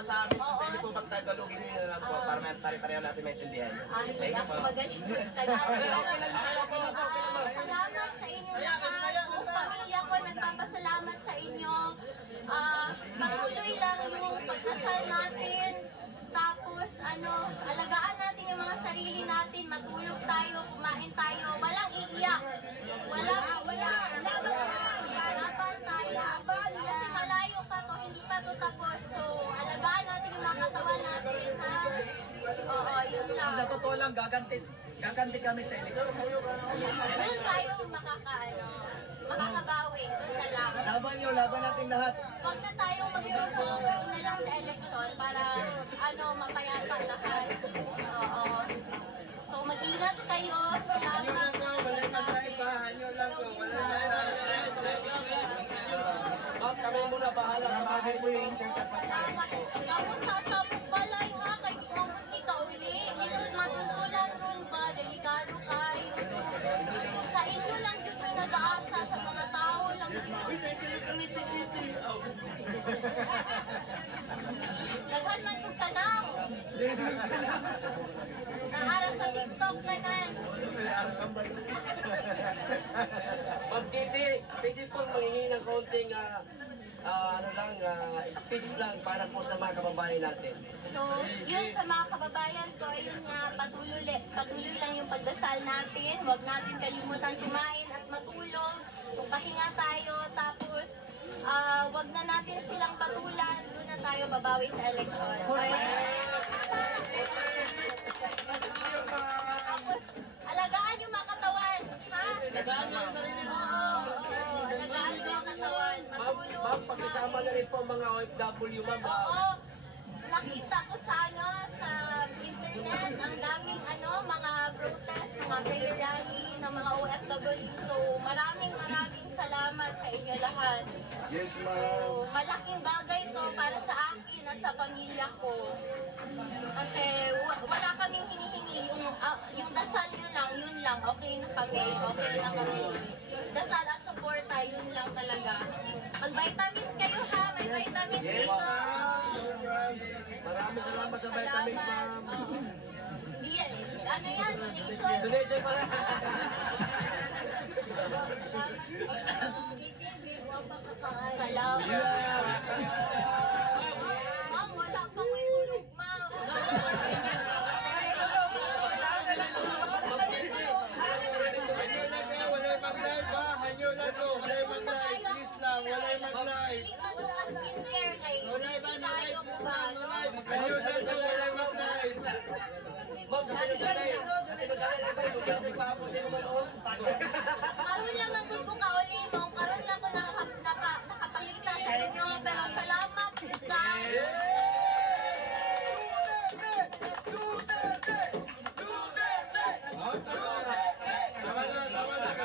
papunta sa amin. Pwede po ba tagalogin nyo na lang po para pare-pareho natin maintindihan. Ay, ako magaling sa Tagalog. Salamat sa inyo lahat. Buong pamilya ko, nagpapasalamat sa inyo. Patuloy lang yung pagdasal natin. Tapos, alagaan natin yung mga sarili natin. Matulog tayo, kumain tayo. Walang iiyak. Laban tayo. Kasi malayo pa to, hindi pa to tapos. So, alagaan natin yung mga katawan natin, ha? Oo, yun lang. Sa totoo lang, gaganti kami sa eleksyon. Doon tayo makakabawi. Doon na lang. Laban natin lahat. Huwag na tayong magtulong. Doon na lang sa eleksyon para, mapayapa lahat. Oo. So, mag-ingat kayo. Salamat. Ma'am, kami muna bahala sa bahay mo yung insert sa pagkain. Kamusta sa balay ha? Kay Gingonggot ni Kauli. Lisod matultulan ron ba? Delikado kayo. So, sa inyo lang yun pinag-aasa. Sa mga tao lang yun. Naghan man kong kanaw. Naaral sa TikTok na nan. Ma'am Kitty, pwede pong manghingi ng konting speech lang para po sa mga kababayan natin. So, yun sa mga kababayan ko, yun nga, patuloy lang yung pagdasal natin. Huwag natin kalimutan kumain at matulog. Pahinga tayo, tapos huwag na natin silang patulan. Doon na tayo babawi sa eleksyon. Tapos, alagaan yung mga katawan, ha? Alagaan yung sarili mo. Oo, alagaan yung mga katawan. Matulog. Ma'am, pag-isama na rin po mga OFW, ma'am. Oo. Nakita ko sa internet, ang daming mga protest, mga prayer rally ng mga OFW. So, maraming salamat sa inyo lahat. Yes, So, malaking bagay to para sa akin at sa pamilya ko. Kasi wala kaming hinihingi. Yung dasal nyo lang, yun lang. Okay na kami. Okay na kami. Dasal at suporta, yun lang talaga. Mag-vitamins kayo ha. May vitamins dito. Maraming salamat sa vitamins, ma'am. Ano yan? Donation? Donation pala. Salamat. Ma'am, wala pa ko itulog, ma'am. Walay mag-live. Hindi man bukas skincare kay tayo po ba, no? Walay mag-live. Ma'am, sa tinagdalay ba yung lugar sa papo din naman o? Karoon lang ang ko kauli mo. Karoon lang ko nakapakita sa inyo. Pero salamat, guys.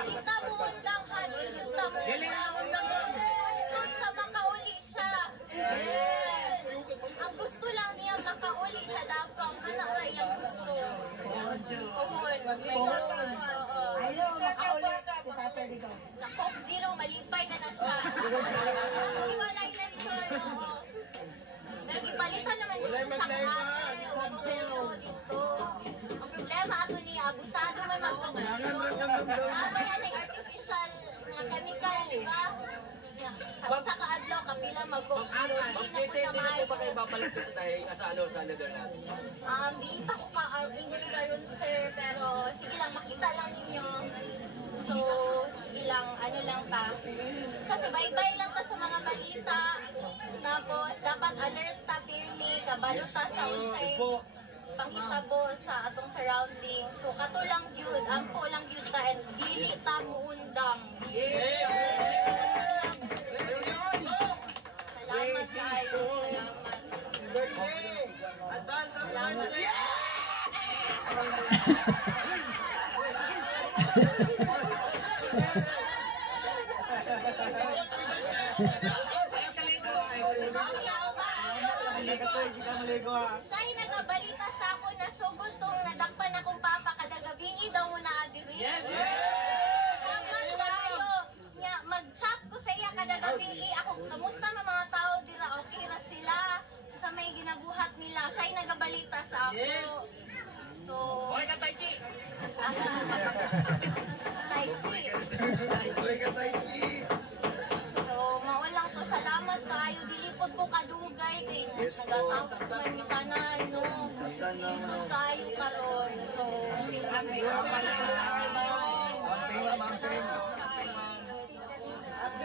Kita mo undang, honey. Kita mo undang. Doon sa makauli siya. Yes. Ang gusto lang niya makauli sa Davao. Anak na iyang gusto. Puhon. Ayaw, makauli si Tatay Digaw. Na Coke Zero, malipay na siya. Mas iba na election. Pero ipalitan naman dito sa Makati. Coke Zero dito. Ang problema ato niya, abusado man mag-Coke Zero. Tama yan ang artificial na chemical, di ba? Sa kaadlaw, kapila mag-Coke Zero. Ma'am Kitty, hindi na po ba kayo babalik sa tayo sa another natin? Di pa ko ka-ingon karon, sir. Pero sige lang, makita lang ninyo. So, sige lang, Sasubaybay lang ta sa mga balita. Tapos, dapat alert ta, pirmi, kabalo ta sa unsay panghitabo sa atong surrounding. So, kato lang yun, ampo lang yun ta, and dili ta muundang. Salamat kayo. Salamat. Advance ang Salamat. Siya nagabalita sa ako na sugod tong nadakpan akong papa kada gabing daw mo na adiri. Yes! Mag-chat ko sa iya kada gabi. Ako, kamusta mga tao dira? Okay ra sila? Sa may ako. So, Hoy ka, Tai Chi! Tai Chi. Hoy ka, Tai Chi! So, maulang to. Salamat kayo. Dilipod ko kadugay. Kay nagatapos man ni Tanay, no? Lisod kayo karon. So,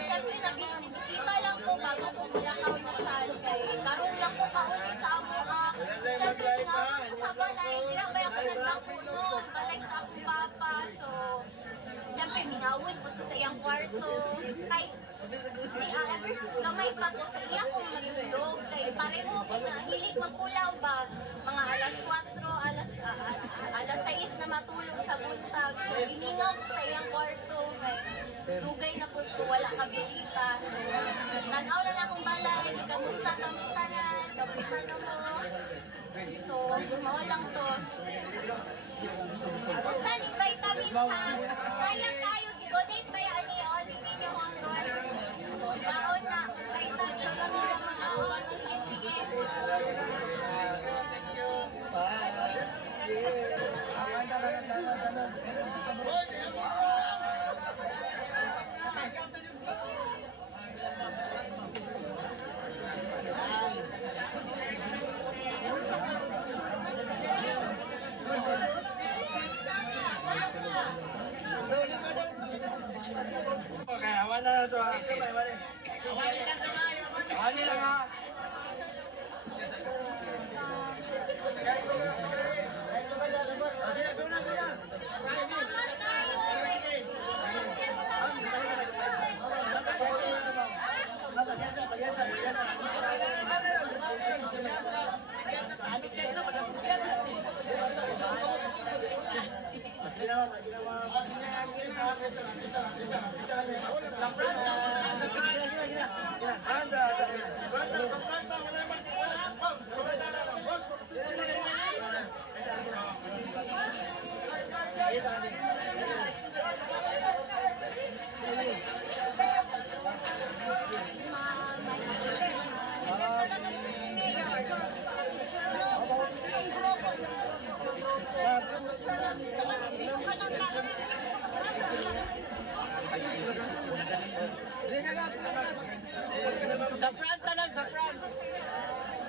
siyempre, nabisita lang po bago ko milakaw na sal. Kay karon lang po kauli sa amo ka. Siyempre, tinawag ko sa balay. Tinabay ako nagdako noon. Balay sa akong papa. So, siyempre, minawon po ko sa iyang kwarto. Kay, ever since gamay pa ko, sa iya kong matulog. Kay pareho ko na hilig magkulaw ba? Mga alas 4, alas 6 na matulog sa buntag. So, iningaw ko sa iyang kwarto. Kay, dugay na po ko, wala ka bisita. So, tanaw na akong balay. Kamusta kami tanan? Kamusta na mo? So, mawalang to. Punta ni vitamins ha. Sayang kayo, i-donate ba yan ni Oli ninyo hanggang? Baon na, vitamins mo, mga on, sige. Okay, awan na to ha. Awan nila nga. Salamat kayo. Sa front na lang, sa front.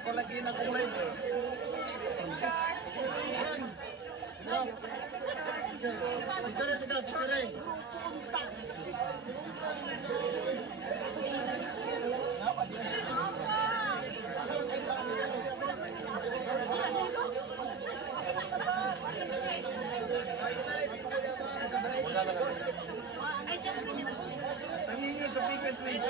Palagi na kulay. Tingin sa biggest league.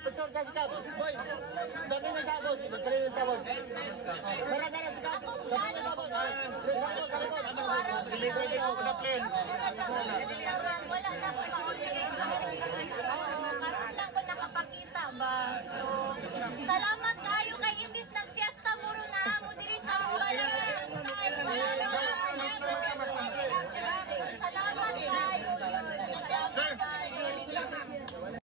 Picture sa sikap. Boy, dami na sa boss. Magpali na sa boss. Para na na sikap. Dami na sa boss. Deliver din ako na plane. Wala na po sa karoon lang ko nakapakita ba? So, salamat